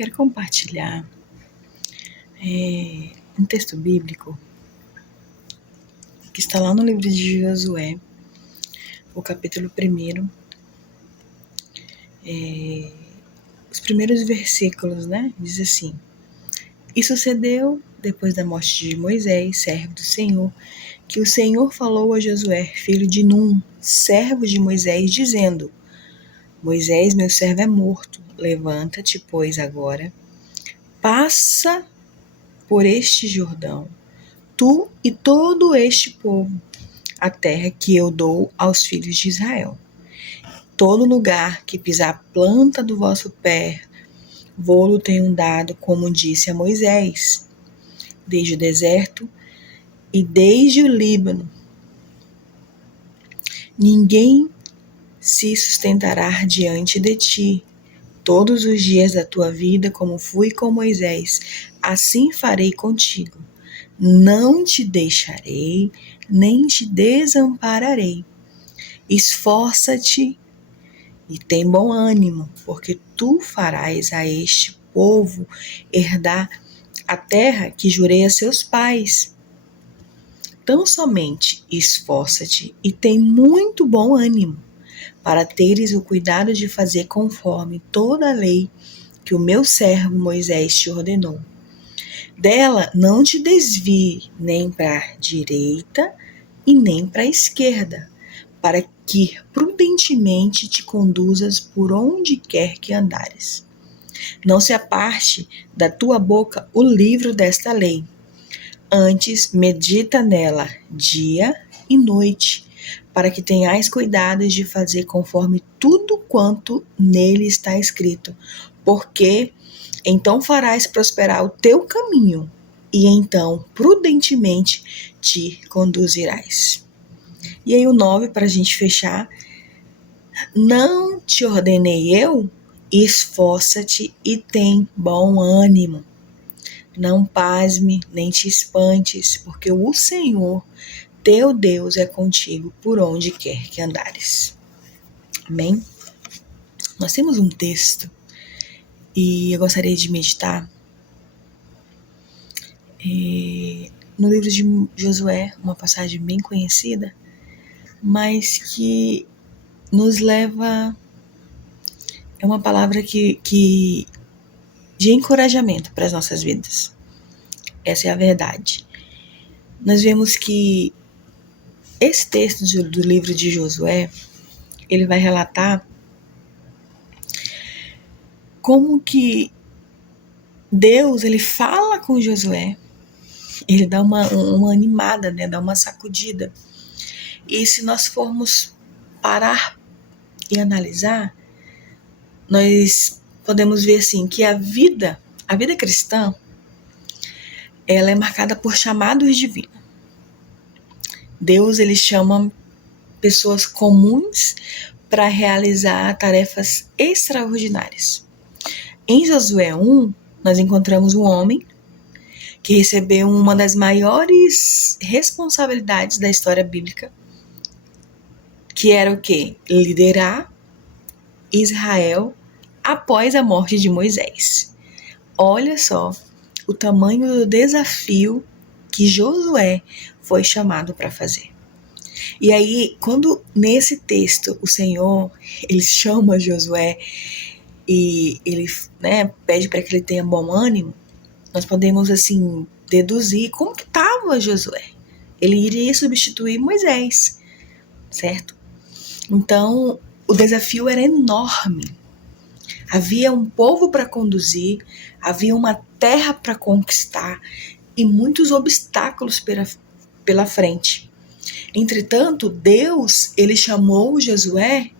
quero compartilhar um texto bíblico que está lá no livro de Josué, o capítulo 1, os primeiros versículos, diz assim: E sucedeu, depois da morte de Moisés, servo do Senhor, que o Senhor falou a Josué, filho de Num, servo de Moisés, dizendo: Moisés, meu servo, é morto. Levanta-te, pois, agora, passa por este Jordão, tu e todo este povo, a terra que eu dou aos filhos de Israel. Todo lugar que pisar a planta do vosso pé, vou-lo tenho dado, como disse a Moisés, desde o deserto e desde o Líbano. Ninguém se sustentará diante de ti todos os dias da tua vida, como fui com Moisés, assim farei contigo. Não te deixarei, nem te desampararei. Esforça-te e tem bom ânimo, porque tu farás a este povo herdar a terra que jurei a seus pais. Tão somente esforça-te e tem muito bom ânimo, para teres o cuidado de fazer conforme toda a lei que o meu servo Moisés te ordenou. Dela não te desvie nem para a direita e nem para a esquerda, para que prudentemente te conduzas por onde quer que andares. Não se aparte da tua boca o livro desta lei. Antes, medita nela dia e noite, para que tenhais cuidado de fazer conforme tudo quanto nele está escrito, porque então farás prosperar o teu caminho, e então prudentemente te conduzirás. E aí o 9, para a gente fechar: Não te ordenei eu? Esforça-te e tem bom ânimo. Não pasme, nem te espantes, porque o Senhor, teu Deus, é contigo por onde quer que andares. Amém? Nós temos um texto e eu gostaria de meditar no livro de Josué, uma passagem bem conhecida, mas que nos leva, é uma palavra de encorajamento para as nossas vidas. Essa é a verdade. Nós vemos que esse texto do livro de Josué, ele vai relatar como que Deus, ele fala com Josué, ele dá uma animada, dá uma sacudida. E se nós formos parar e analisar, nós podemos ver assim que a vida cristã, ela é marcada por chamados divinos. Deus, ele chama pessoas comuns para realizar tarefas extraordinárias. Em Josué 1, nós encontramos um homem que recebeu uma das maiores responsabilidades da história bíblica, que era o quê? Liderar Israel após a morte de Moisés. Olha só o tamanho do desafio que Josué foi chamado para fazer. E aí, quando nesse texto o Senhor, ele chama Josué e ele pede para que ele tenha bom ânimo, nós podemos assim deduzir como que estava Josué. Ele iria substituir Moisés, certo? Então, o desafio era enorme. Havia um povo para conduzir, havia uma terra para conquistar e muitos obstáculos pela frente. Entretanto, Deus, ele chamou Josué,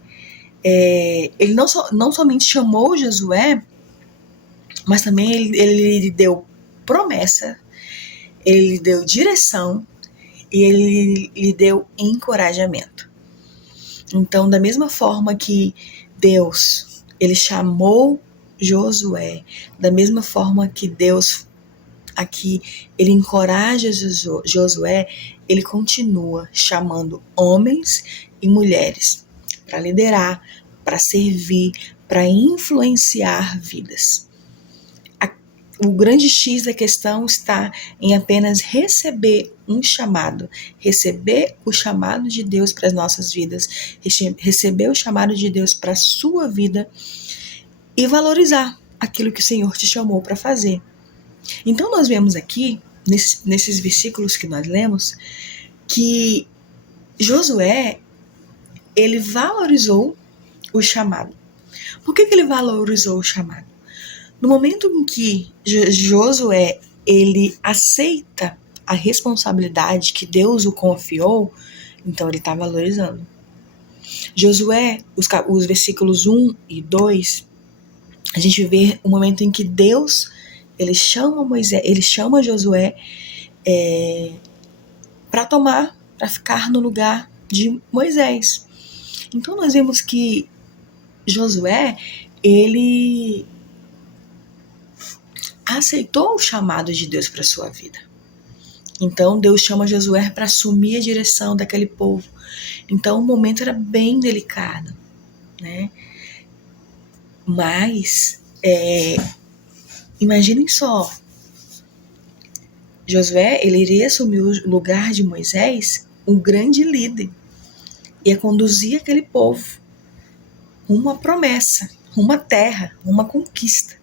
ele não somente chamou Josué, mas também ele lhe deu promessa, ele lhe deu direção e ele lhe deu encorajamento. Então, da mesma forma que Deus, ele chamou Josué, da mesma forma que Deus aqui, ele encoraja Josué, ele continua chamando homens e mulheres para liderar, para servir, para influenciar vidas. o grande X da questão está em apenas receber um chamado, receber o chamado de Deus para as nossas vidas, receber o chamado de Deus para a sua vida e valorizar aquilo que o Senhor te chamou para fazer. Então nós vemos aqui, nesses versículos que nós lemos, que Josué, ele valorizou o chamado. Por que ele valorizou o chamado? No momento em que Josué, ele aceita a responsabilidade que Deus o confiou, então ele está valorizando. Josué, os versículos 1 e 2, a gente vê o momento em que Deus, ele chama Josué para ficar no lugar de Moisés. Então nós vemos que Josué, ele aceitou o chamado de Deus para sua vida. Então Deus chama Josué para assumir a direção daquele povo. Então o momento era bem delicado, né? Mas imaginem só, Josué, ele iria assumir o lugar de Moisés, um grande líder, ia conduzir aquele povo uma promessa, uma terra, uma conquista.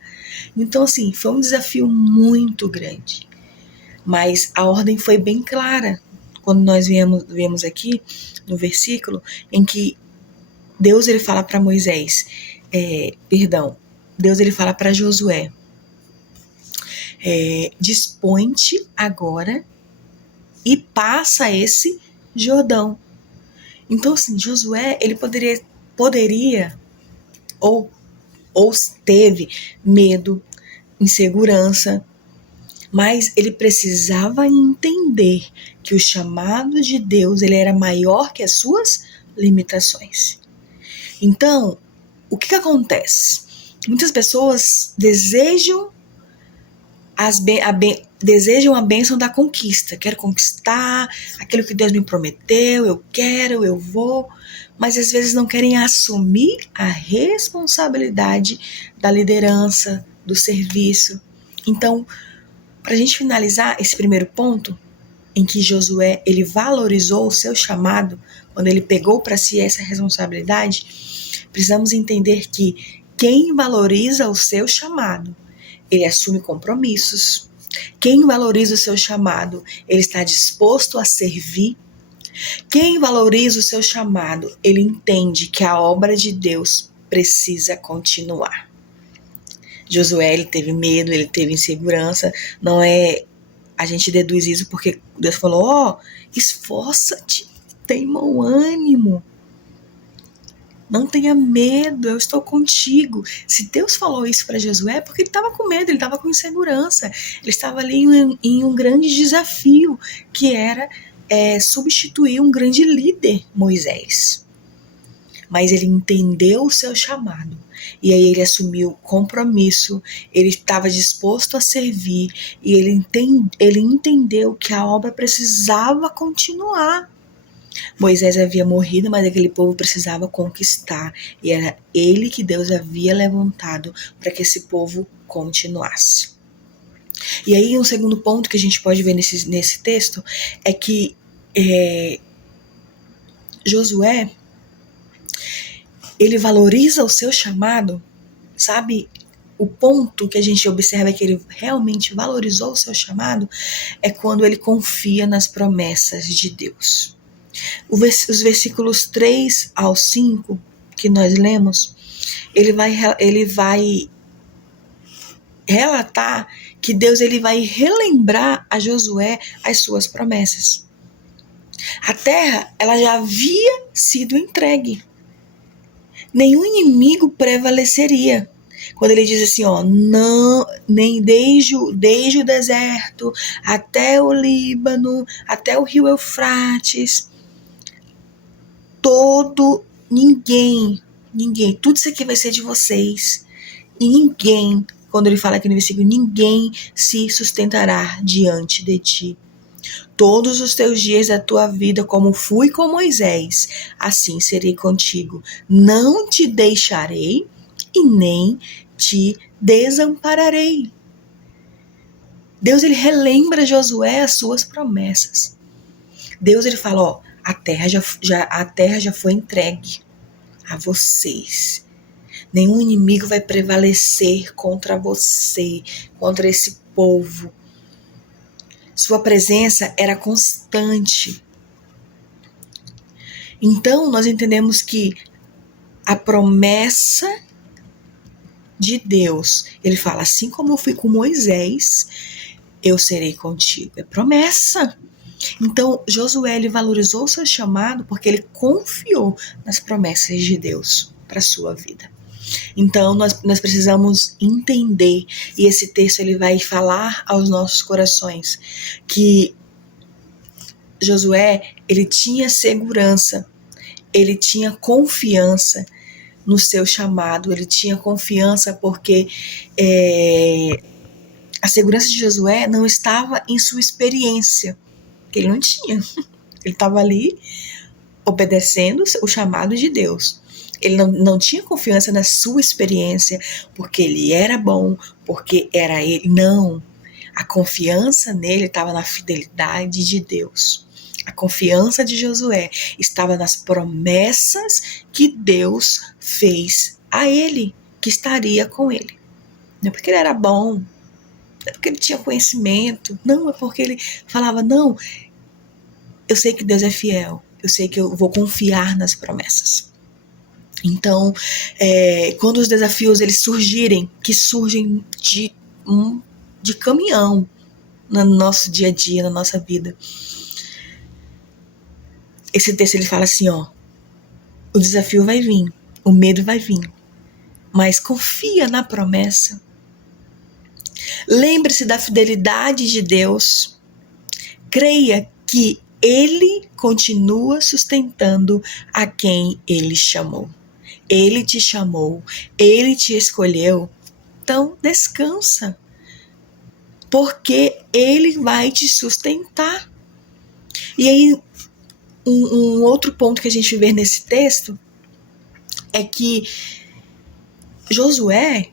Então, assim, foi um desafio muito grande. Mas a ordem foi bem clara. Quando nós vemos aqui no versículo em que Deus, ele fala para Moisés, Deus, ele fala para Josué, dispõe-te agora e passa esse Jordão. Então, assim, Josué, ele poderia ou teve medo, insegurança, mas ele precisava entender que o chamado de Deus, ele era maior que as suas limitações. Então, o que acontece? Muitas pessoas desejam a bênção da conquista. Quero conquistar aquilo que Deus me prometeu, eu quero, eu vou, mas às vezes não querem assumir a responsabilidade da liderança, do serviço. Então, para a gente finalizar esse primeiro ponto, em que Josué, ele valorizou o seu chamado, quando ele pegou para si essa responsabilidade, precisamos entender que quem valoriza o seu chamado, ele assume compromissos. Quem valoriza o seu chamado, ele está disposto a servir. Quem valoriza o seu chamado, ele entende que a obra de Deus precisa continuar. Josué, ele teve medo, ele teve insegurança. Não é, a gente deduz isso porque Deus falou, esforça-te, tenha bom ânimo. Não tenha medo, eu estou contigo. Se Deus falou isso para Josué, é porque ele estava com medo, ele estava com insegurança. Ele estava ali em um grande desafio, que era substituir um grande líder, Moisés. Mas ele entendeu o seu chamado. E aí ele assumiu compromisso, ele estava disposto a servir, e ele entendeu que a obra precisava continuar. Moisés havia morrido, mas aquele povo precisava conquistar, e era ele que Deus havia levantado para que esse povo continuasse. E aí um segundo ponto que a gente pode ver nesse texto é que Josué, ele valoriza o seu chamado, sabe? O ponto que a gente observa é que ele realmente valorizou o seu chamado é quando ele confia nas promessas de Deus. Os versículos 3 ao 5 que nós lemos, ele vai relatar que Deus, ele vai relembrar a Josué as suas promessas. A terra, ela já havia sido entregue. Nenhum inimigo prevaleceria. Quando ele diz assim, não, nem desde o deserto até o Líbano, até o rio Eufrates, ninguém, tudo isso aqui vai ser de vocês. E ninguém, quando ele fala aqui no versículo, ninguém se sustentará diante de ti. Todos os teus dias da tua vida, como fui com Moisés, assim serei contigo. Não te deixarei e nem te desampararei. Deus, ele relembra Josué as suas promessas. Deus, ele fala, ó, a terra já foi entregue a vocês. Nenhum inimigo vai prevalecer contra você, contra esse povo. Sua presença era constante. Então, nós entendemos que a promessa de Deus, ele fala, assim como eu fui com Moisés, eu serei contigo. É promessa. Então, Josué, ele valorizou o seu chamado porque ele confiou nas promessas de Deus para a sua vida. Então, nós precisamos entender, e esse texto ele vai falar aos nossos corações, que Josué, ele tinha segurança, ele tinha confiança no seu chamado, ele tinha confiança porque a segurança de Josué não estava em sua experiência, que ele não tinha. Ele estava ali obedecendo o chamado de Deus. Ele não tinha confiança na sua experiência, porque ele era bom, porque era ele. Não. A confiança nele estava na fidelidade de Deus. A confiança de Josué estava nas promessas que Deus fez a ele, que estaria com ele. Não é porque ele era bom, não é porque ele tinha conhecimento, não, é porque ele falava, não, eu sei que Deus é fiel, eu sei que eu vou confiar nas promessas. Então, quando os desafios eles surgirem, que surgem de caminhão no nosso dia a dia, na nossa vida, esse texto ele fala assim, ó, o desafio vai vir, o medo vai vir, mas confia na promessa. Lembre-se da fidelidade de Deus. Creia que Ele continua sustentando a quem Ele chamou. Ele te chamou, Ele te escolheu. Então, descansa, porque Ele vai te sustentar. E aí, um outro ponto que a gente vê nesse texto é que Josué,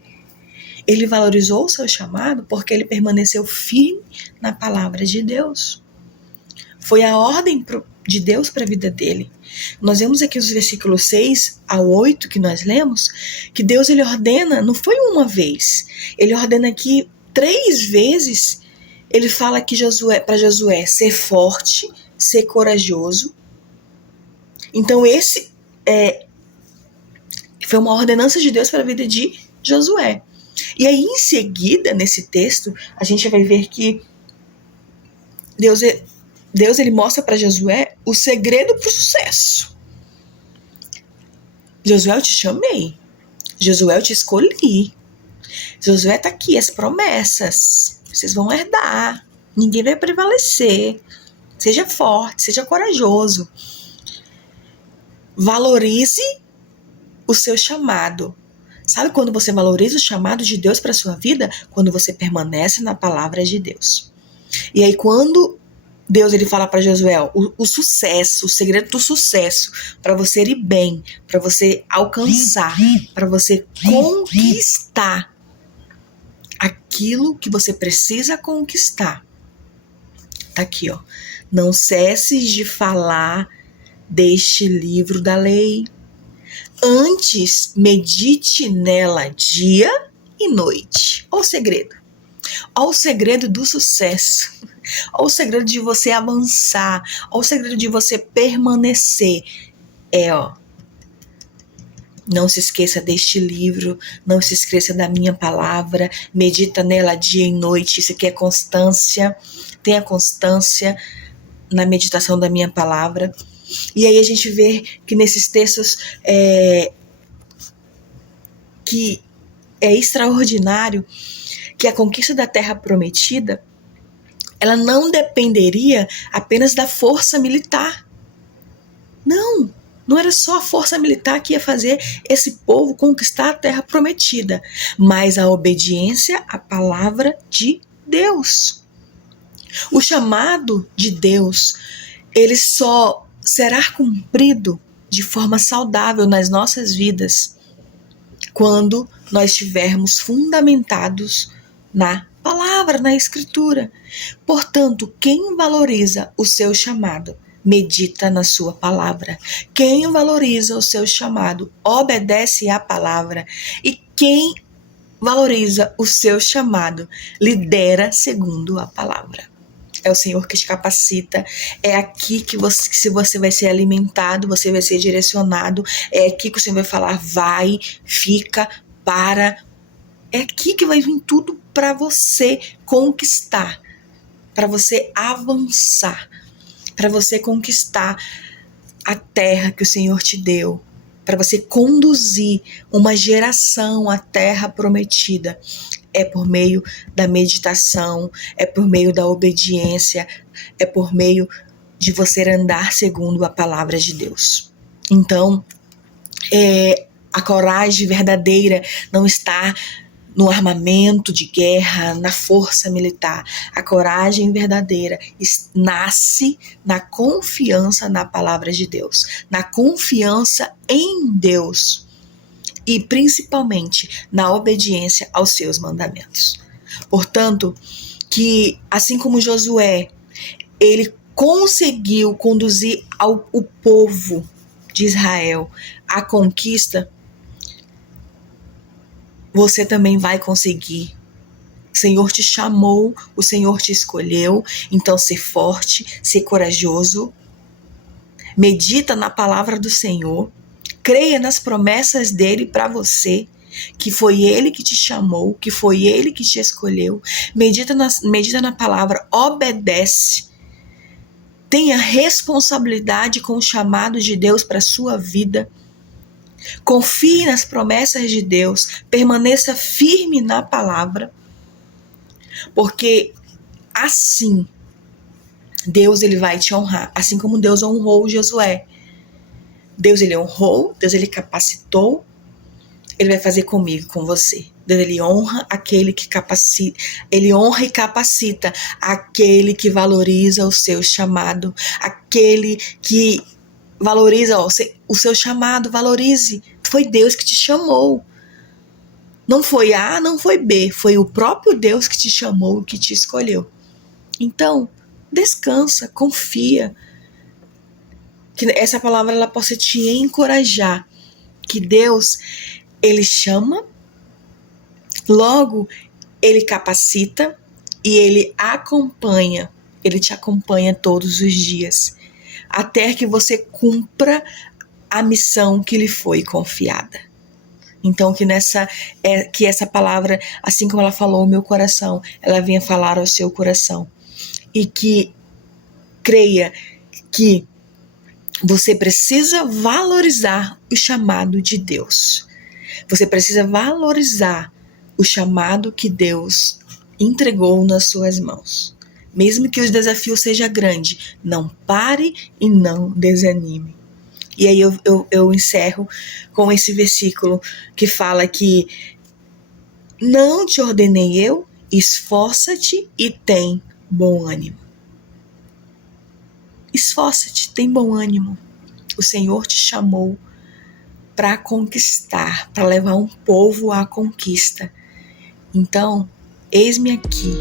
ele valorizou o seu chamado porque ele permaneceu firme na palavra de Deus. Foi a ordem de Deus para a vida dele. Nós vemos aqui os versículos 6 a 8 que nós lemos, que Deus ele ordena, não foi uma vez, ele ordena aqui 3 vezes. Ele fala que para Josué ser forte, ser corajoso. Então esse foi uma ordenança de Deus para a vida de Josué. E aí em seguida, nesse texto, a gente vai ver que Deus ele mostra para Josué o segredo para o sucesso. Josué, eu te chamei. Josué, eu te escolhi. Josué, tá aqui as promessas. Vocês vão herdar. Ninguém vai prevalecer. Seja forte, seja corajoso. Valorize o seu chamado. Sabe quando você valoriza o chamado de Deus para a sua vida? Quando você permanece na palavra de Deus. E aí quando Deus ele fala para Josué, o sucesso, o segredo do sucesso, para você ir bem, para você alcançar, para você conquistar aquilo que você precisa conquistar. Tá aqui, ó. Não cesses de falar deste livro da lei. Antes, medite nela dia e noite. Olha o segredo. Olha o segredo do sucesso. Olha o segredo de você avançar. Olha o segredo de você permanecer. Não se esqueça deste livro. Não se esqueça da minha palavra. Medita nela dia e noite. Isso aqui é constância. Tenha constância na meditação da minha palavra. E aí a gente vê que nesses textos que é extraordinário que a conquista da terra prometida ela não dependeria apenas da força militar. Não era só a força militar que ia fazer esse povo conquistar a terra prometida, mas a obediência à palavra de Deus. O chamado de Deus, ele só será cumprido de forma saudável nas nossas vidas quando nós estivermos fundamentados na palavra, na escritura. Portanto, quem valoriza o seu chamado, medita na sua palavra. Quem valoriza o seu chamado, obedece à palavra. E quem valoriza o seu chamado, lidera segundo a palavra. É o Senhor que te capacita, é aqui que você vai ser alimentado, você vai ser direcionado, é aqui que o Senhor vai falar, vai, fica, para. É aqui que vai vir tudo para você conquistar, para você avançar, para você conquistar a terra que o Senhor te deu, para você conduzir uma geração à terra prometida. É por meio da meditação, é por meio da obediência, é por meio de você andar segundo a palavra de Deus. Então, a coragem verdadeira não está no armamento de guerra, na força militar. A coragem verdadeira nasce na confiança na palavra de Deus, na confiança em Deus e principalmente na obediência aos seus mandamentos. Portanto, que assim como Josué, ele conseguiu conduzir o povo de Israel à conquista, você também vai conseguir. O Senhor te chamou, o Senhor te escolheu, então ser forte, ser corajoso, medita na palavra do Senhor, creia nas promessas dele para você, que foi ele que te chamou, que foi ele que te escolheu, medita na palavra, obedece, tenha responsabilidade com o chamado de Deus para a sua vida, confie nas promessas de Deus, permaneça firme na palavra, porque assim Deus ele vai te honrar, assim como Deus honrou Josué. Deus ele honrou, Deus ele capacitou, ele vai fazer comigo, com você. Deus ele honra aquele que capacita, ele honra e capacita aquele que valoriza o seu chamado, aquele que valoriza o seu chamado, valorize. Foi Deus que te chamou. Não foi A, não foi B, foi o próprio Deus que te chamou e que te escolheu. Então, descansa, confia, que essa palavra ela possa te encorajar, que Deus, ele chama, logo ele capacita e ele acompanha, ele te acompanha todos os dias, até que você cumpra a missão que lhe foi confiada. Então que essa palavra, assim como ela falou ao meu coração, ela venha falar ao seu coração. E que creia que você precisa valorizar o chamado de Deus. Você precisa valorizar o chamado que Deus entregou nas suas mãos. Mesmo que o desafio seja grande, não pare e não desanime. E aí eu encerro com esse versículo que fala que não te ordenei eu, esforça-te e tem bom ânimo. Esforça-te, tem bom ânimo. O Senhor te chamou para conquistar, para levar um povo à conquista. Então, eis-me aqui,